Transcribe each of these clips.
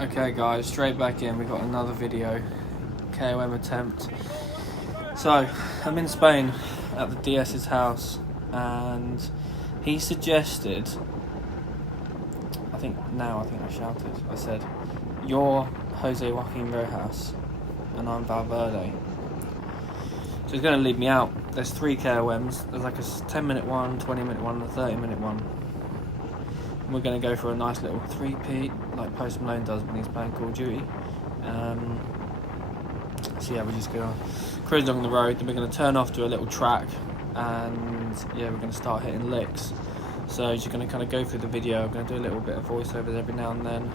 Okay guys, straight back in, we've got another video, KOM attempt. So, I'm in Spain at the DS's house and he suggested, I think I shouted, I said, you're Jose Joaquin Rojas and I'm Valverde. So he's going to leave me out. There's 3 KOMs, there's like a 10-minute one, 20-minute one and a 30-minute one. And we're going to go for a nice little 3-peat, like Post Malone does when he's playing Call of Duty. So yeah, we're just going to cruise along the road, then we're going to turn off to a little track, and yeah, we're going to start hitting licks. So you're going to kind of go through the video. I'm going to do a little bit of voiceovers every now and then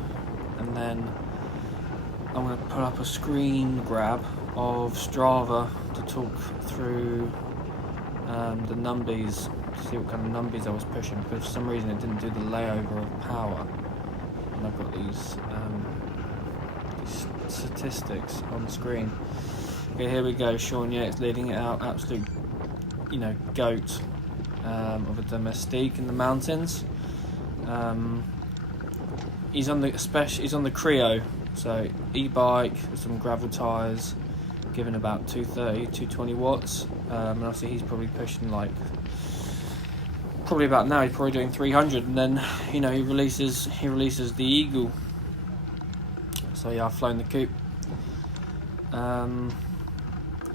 I'm going to put up a screen grab of Strava to talk through the numbies, to see what kind of numbies I was pushing, because for some reason it didn't do the layover of power, and I've got these statistics on the screen. Okay, here we go. Sean Yates leading it out, absolute, goat of a domestique in the mountains. He's on the Creo, so e-bike with some gravel tyres, giving about 230, 220 watts. And obviously he's probably pushing probably about now. He's probably doing 300, and then he releases the Eagle. So yeah, I've flown the coupe.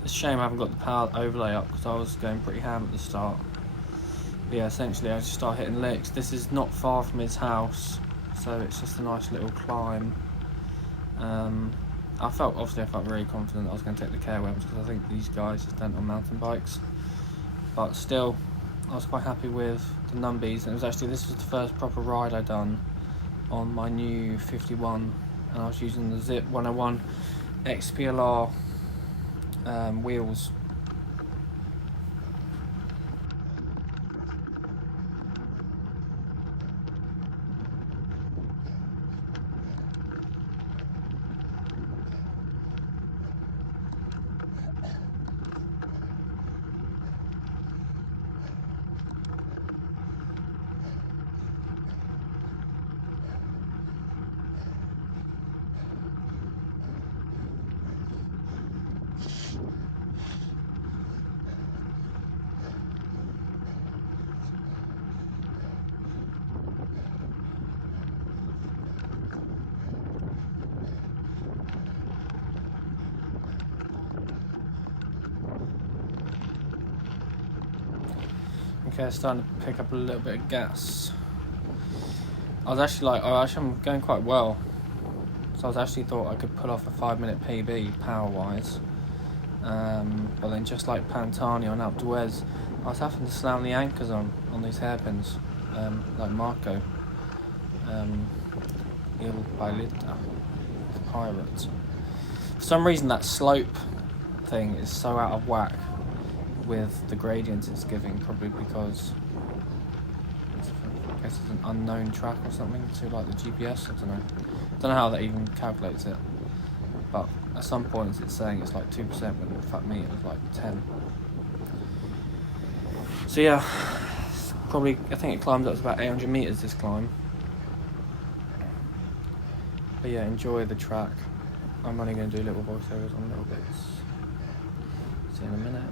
It's a shame I haven't got the power overlay up because I was going pretty ham at the start. But yeah, essentially I just start hitting licks. This is not far from his house, so it's just a nice little climb. I felt very confident I was going to take the KOMs because I think these guys just don't on mountain bikes. But still, I was quite happy with the numbies. And this was the first proper ride I done on my new 51, and I was using the Zip 101 XPLR wheels. Okay, starting to pick up a little bit of gas. I'm going quite well. So I actually thought I could pull off a 5-minute PB power-wise. But then just like Pantani on Alpe d'Huez, I was having to slam the anchors on these hairpins, like Marco. Il Pilota, the Pirate. For some reason that slope thing is so out of whack with the gradients it's giving, probably because I guess it's an unknown track or something to like the GPS. I don't know how that even calculates it, but at some points it's saying it's like 2% when in fact me it was like 10. So yeah, I think it climbs up to about 800 meters this climb. But yeah, enjoy the track. I'm only going to do little voiceovers on little bits. See you in a minute.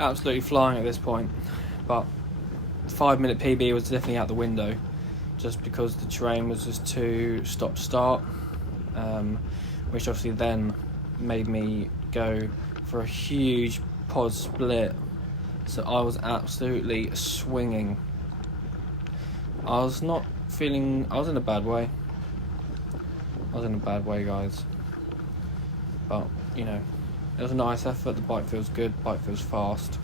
absolutely flying at this point, but 5-minute PB was definitely out the window, just because the terrain was just too stop-start, which obviously then made me go for a huge pod split. So I was absolutely swinging. I was in a bad way. Guys. But, you know, it was a nice effort. The bike feels good, the bike feels fast.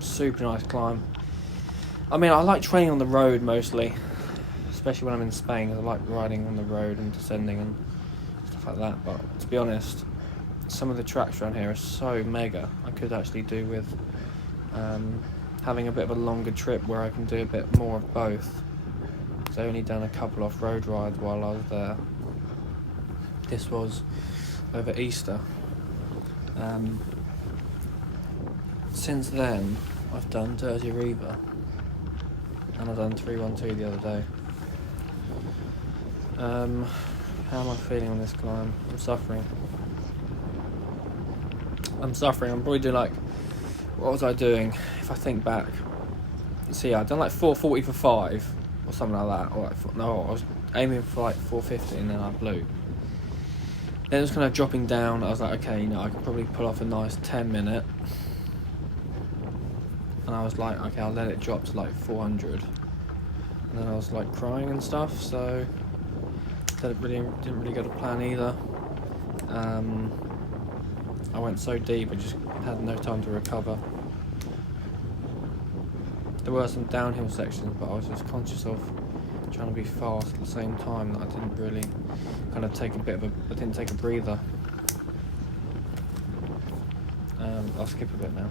Super nice climb. I mean, I like training on the road mostly, especially when I'm in Spain. I like riding on the road and descending and stuff like that. But to be honest, some of the tracks around here are so mega. I could actually do with having a bit of a longer trip where I can do a bit more of both. So I only done a couple off-road rides while I was there. This was over Easter. Since then, I've done Dirty Reaver, and I've done 312 the other day. How am I feeling on this climb? I'm suffering. I'm probably doing like, what was I doing? If I think back, so yeah, I've done like 440 for 5 or something like that. Or like, no, I was aiming for like 450 and then I blew. Then it was kind of dropping down. I was like, okay, you know, I could probably pull off a nice 10-minute. And I was like, okay, I'll let it drop to like 400. And then I was like crying and stuff, so didn't really go to plan either. I went so deep, I just had no time to recover. There were some downhill sections, but I was just conscious of trying to be fast at the same time that I didn't really kind of take a breather. I'll skip a bit now.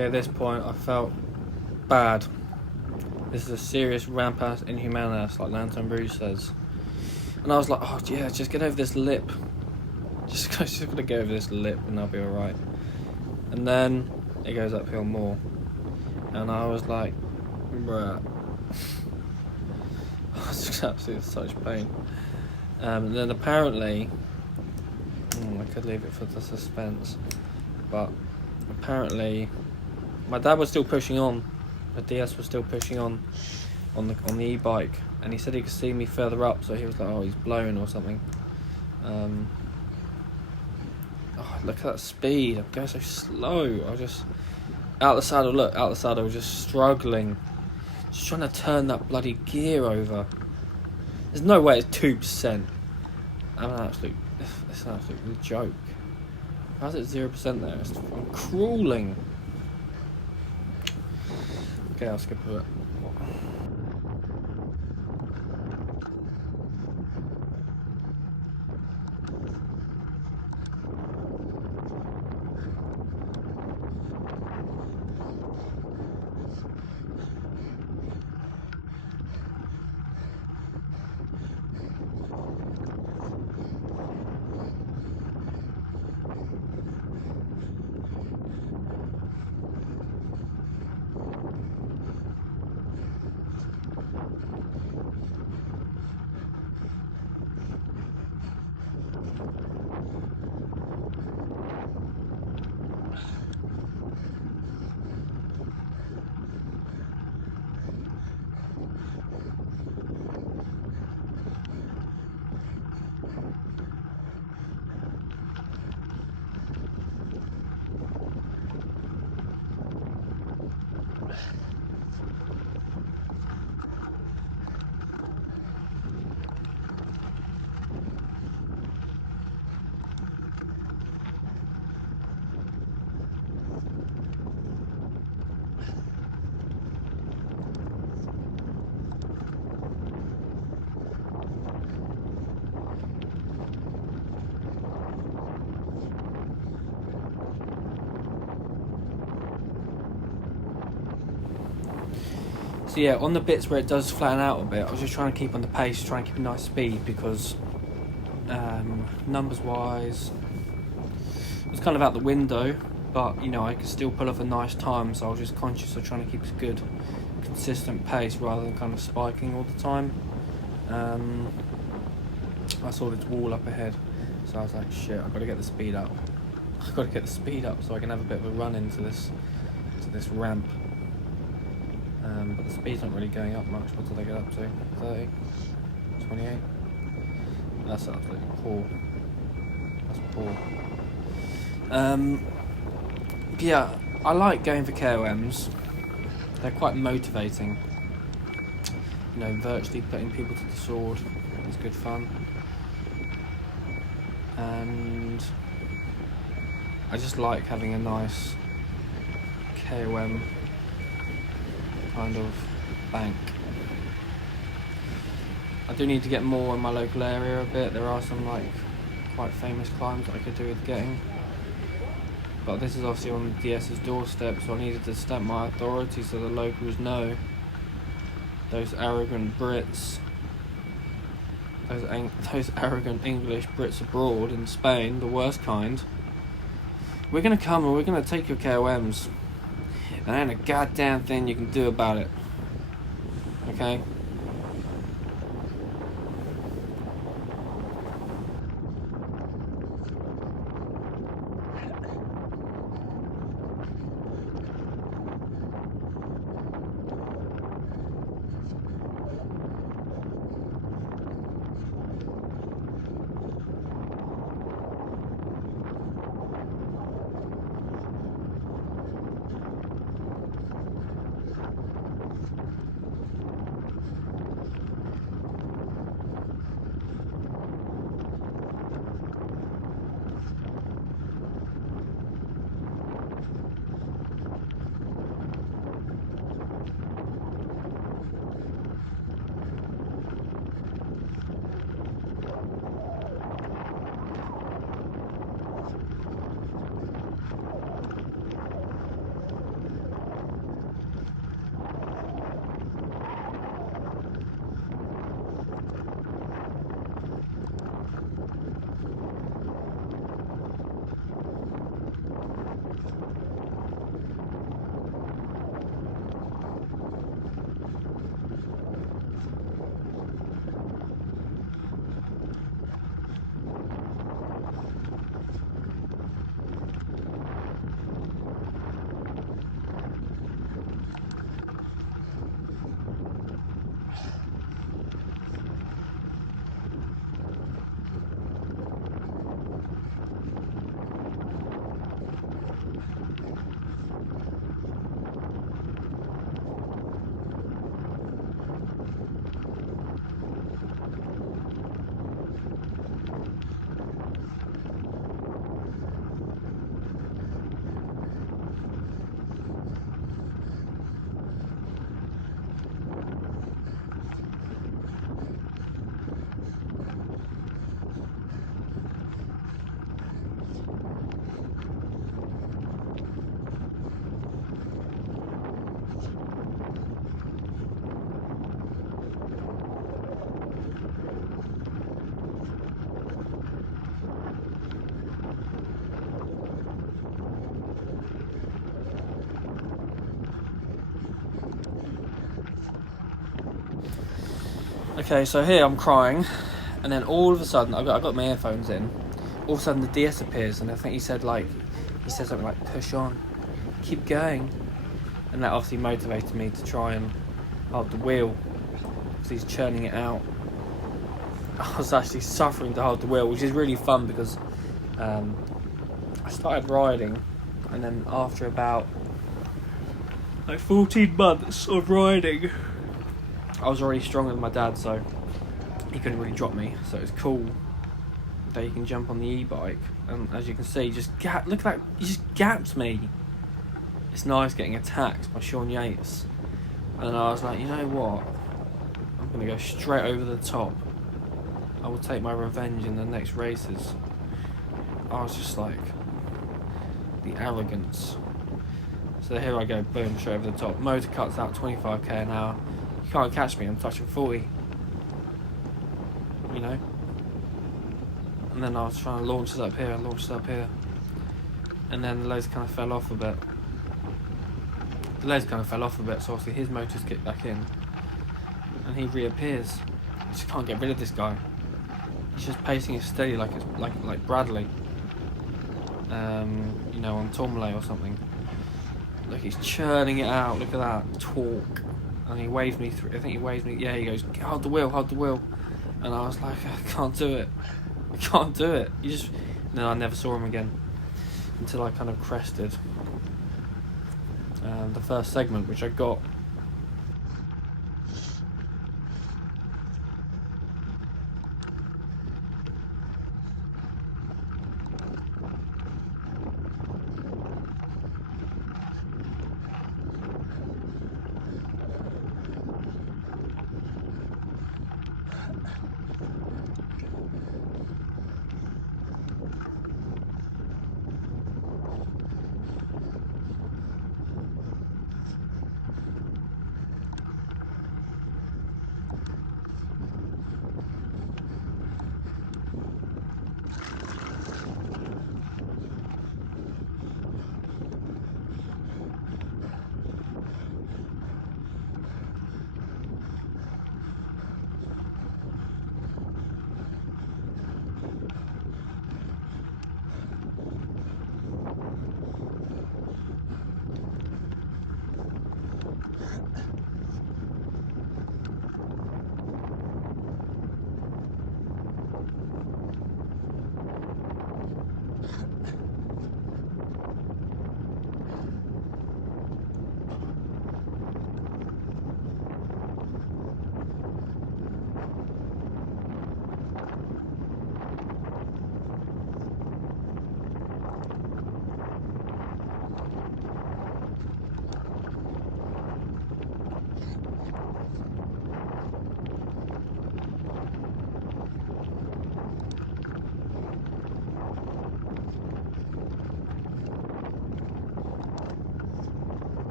Okay, at this point I felt bad. This is a serious rampass inhumanus, like Lantern Rouge says. And I was like, oh yeah, just get over this lip. Just gonna get over this lip and I'll be alright. And then it goes uphill more. And I was like, bruh. I was just absolutely such pain. And then apparently, I could leave it for the suspense, but apparently my dad was still pushing on. The DS was still pushing on the e-bike, and he said he could see me further up, so he was like, oh, he's blown or something. Oh, look at that speed. I'm going so slow. I was just out the saddle, I was just struggling, just trying to turn that bloody gear over. There's no way it's 2%. It's an absolute joke. How's it 0% there? I'm crawling. Okay, I'll skip it. So yeah, on the bits where it does flatten out a bit, I was just trying to keep on the pace, trying to keep a nice speed, because numbers wise it was kind of out the window, but you know, I could still pull off a nice time, so I was just conscious of trying to keep a good consistent pace rather than kind of spiking all the time. I saw this wall up ahead, so I was like, shit, I've got to get the speed up. I've got to get the speed up so I can have a bit of a run into this ramp. But the speed's not really going up much. What did I get up to? 30? 28? That's absolutely poor. That's poor. Yeah, I like going for KOMs. They're quite motivating. You know, virtually putting people to the sword is good fun. And I just like having a nice KOM kind of bank. I do need to get more in my local area a bit. There are some like quite famous climbs that I could do with getting, but this is obviously on the DS's doorstep, so I needed to stamp my authority so the locals know. Those arrogant Brits, those arrogant English Brits abroad in Spain, the worst kind. We're gonna come and we're gonna take your KOMs. And there ain't a goddamn thing you can do about it. Okay? Okay, so here I'm crying, and then all of a sudden I got my earphones in. All of a sudden the DS appears, and I think he said something like push on, keep going, and that obviously motivated me to try and hold the wheel because he's churning it out. I was actually suffering to hold the wheel, which is really fun because I started riding, and then after about 14 months of riding, I was already stronger than my dad, so he couldn't really drop me. So it's cool that you can jump on the e-bike, and as you can see, look at that, he just gapped me. It's nice getting attacked by Sean Yates, and I was like, you know what, I'm gonna go straight over the top. I will take my revenge in the next races. I was just like, the arrogance. So here I go, boom, straight over the top. Motor cuts out 25k an hour. You can't catch me, I'm touching 40. You know? And then I was trying to launch it up here, and then the legs kind of fell off a bit. So obviously his motors kicked back in, and he reappears. I just can't get rid of this guy. He's just pacing it steady like Bradley. You know, on Tourmalet or something. Look, he's churning it out. Look at that torque. And he waved me through. I think he waved me. Yeah, he goes, hold the wheel. And I was like, I can't do it. And then I never saw him again until I kind of crested the first segment, which I got.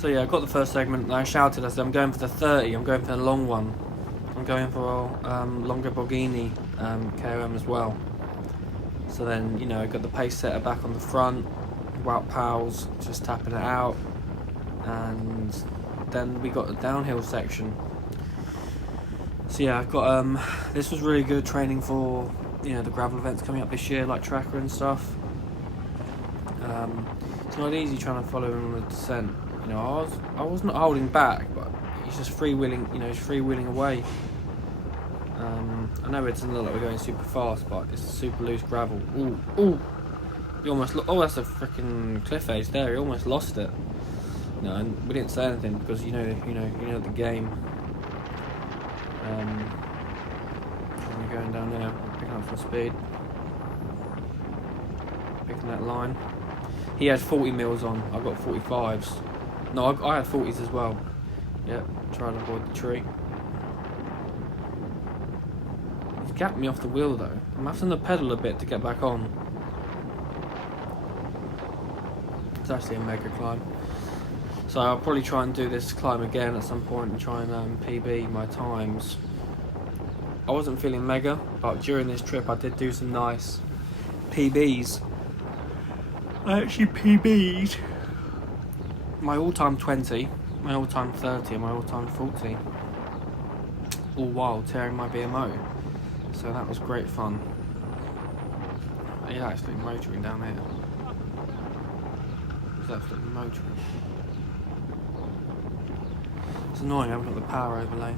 So yeah, I got the first segment and I shouted, I said, I'm going for the 30, I'm going for the long one. I'm going for longer Borghini KOM as well. So then, you know, I got the pace setter back on the front, Wout Pals just tapping it out, and then we got the downhill section. So yeah, I've got this was really good training for, you know, the gravel events coming up this year, like Tracker and stuff. It's not easy trying to follow him on the descent. You know, I was not holding back, but he's just freewheeling. You know, he's freewheeling away. I know it doesn't look like we're going super fast, but it's super loose gravel. Ooh! He almost oh, that's a freaking cliff edge there. He almost lost it. No, and we didn't say anything because you know the game. We're going down there, picking up some speed, picking that line. He had 40 mils on. I got 45s. No, I had 40s as well. Yep, trying to avoid the tree. He's gapped me off the wheel though. I'm having to pedal a bit to get back on. It's actually a mega climb. So I'll probably try and do this climb again at some point and try and PB my times. I wasn't feeling mega, but during this trip I did do some nice PBs. I actually PB'd my all-time 20, my all-time 30 and my all-time 40, all while tearing my BMO. So that was great fun. He's actually motoring down here. He's absolutely motoring. It's annoying I haven't got the power overlay.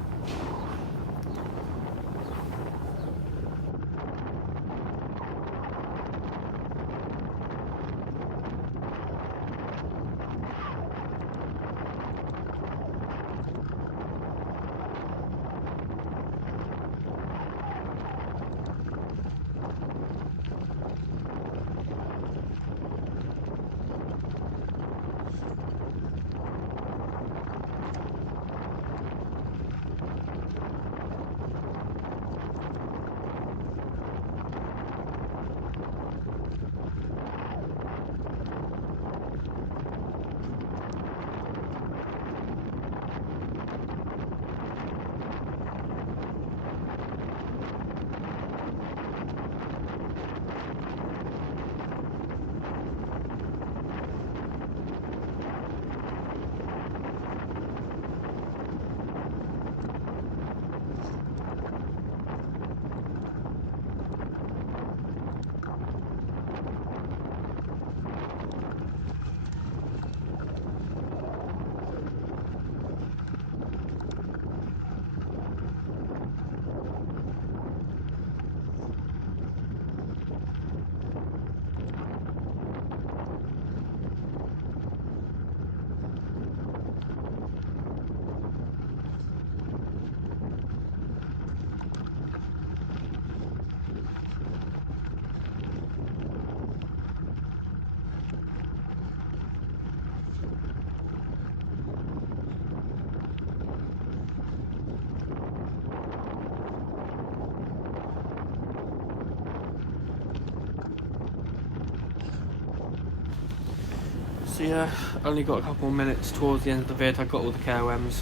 So yeah, only got a couple more minutes towards the end of the vid. I got all the KOMs.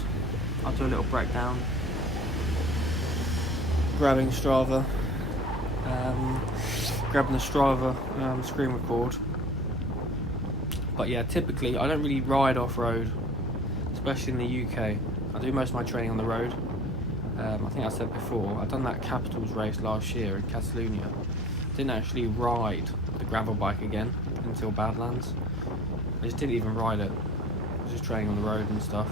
I'll do a little breakdown. Grabbing Strava. Grabbing the Strava screen record. But yeah, typically I don't really ride off-road, especially in the UK. I do most of my training on the road. I think I said before, I've done that Capitals race last year in Catalonia. Didn't actually ride the gravel bike again until Badlands. I just didn't even ride it. I was just training on the road and stuff.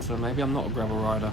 So maybe I'm not a gravel rider.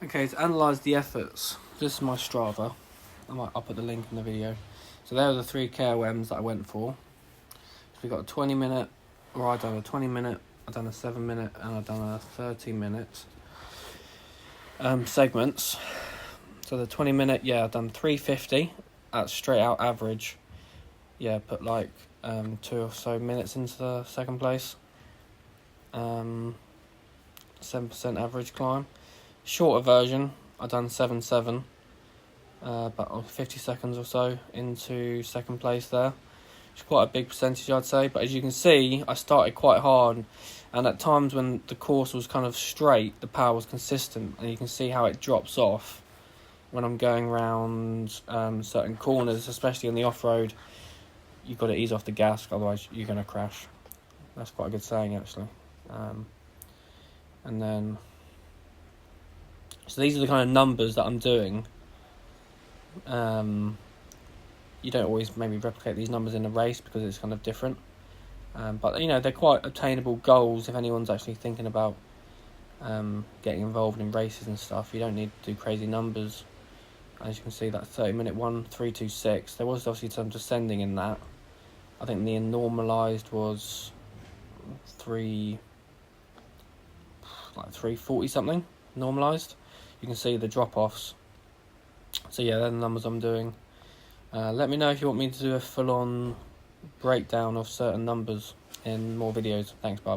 Okay, to analyse the efforts, this is my Strava. I'll put the link in the video. So there are the 3 KOMs that I went for. So we got a 20-minute, or I've done a 20-minute, I've done a 7-minute, and I've done a 30-minute segments. So the 20-minute, yeah, I've done 350 at straight out average. Yeah, put like 2 or so minutes into the second place. 7% average climb. Shorter version, I've done 7.7, about 50 seconds or so into second place there. It's quite a big percentage, I'd say, but as you can see, I started quite hard, and at times when the course was kind of straight, the power was consistent, and you can see how it drops off when I'm going around certain corners, especially on the off-road. You've got to ease off the gas, otherwise you're going to crash. That's quite a good saying, actually. And then, so these are the kind of numbers that I'm doing. You don't always maybe replicate these numbers in a race because it's kind of different. But, you know, they're quite obtainable goals if anyone's actually thinking about getting involved in races and stuff. You don't need to do crazy numbers. As you can see, that 30-minute one, 3:26. There was obviously some descending in that. I think the normalised was 3:40 something, normalised. You can see the drop-offs. So yeah, they're the numbers I'm doing. Let me know if you want me to do a full-on breakdown of certain numbers in more videos. Thanks, bye.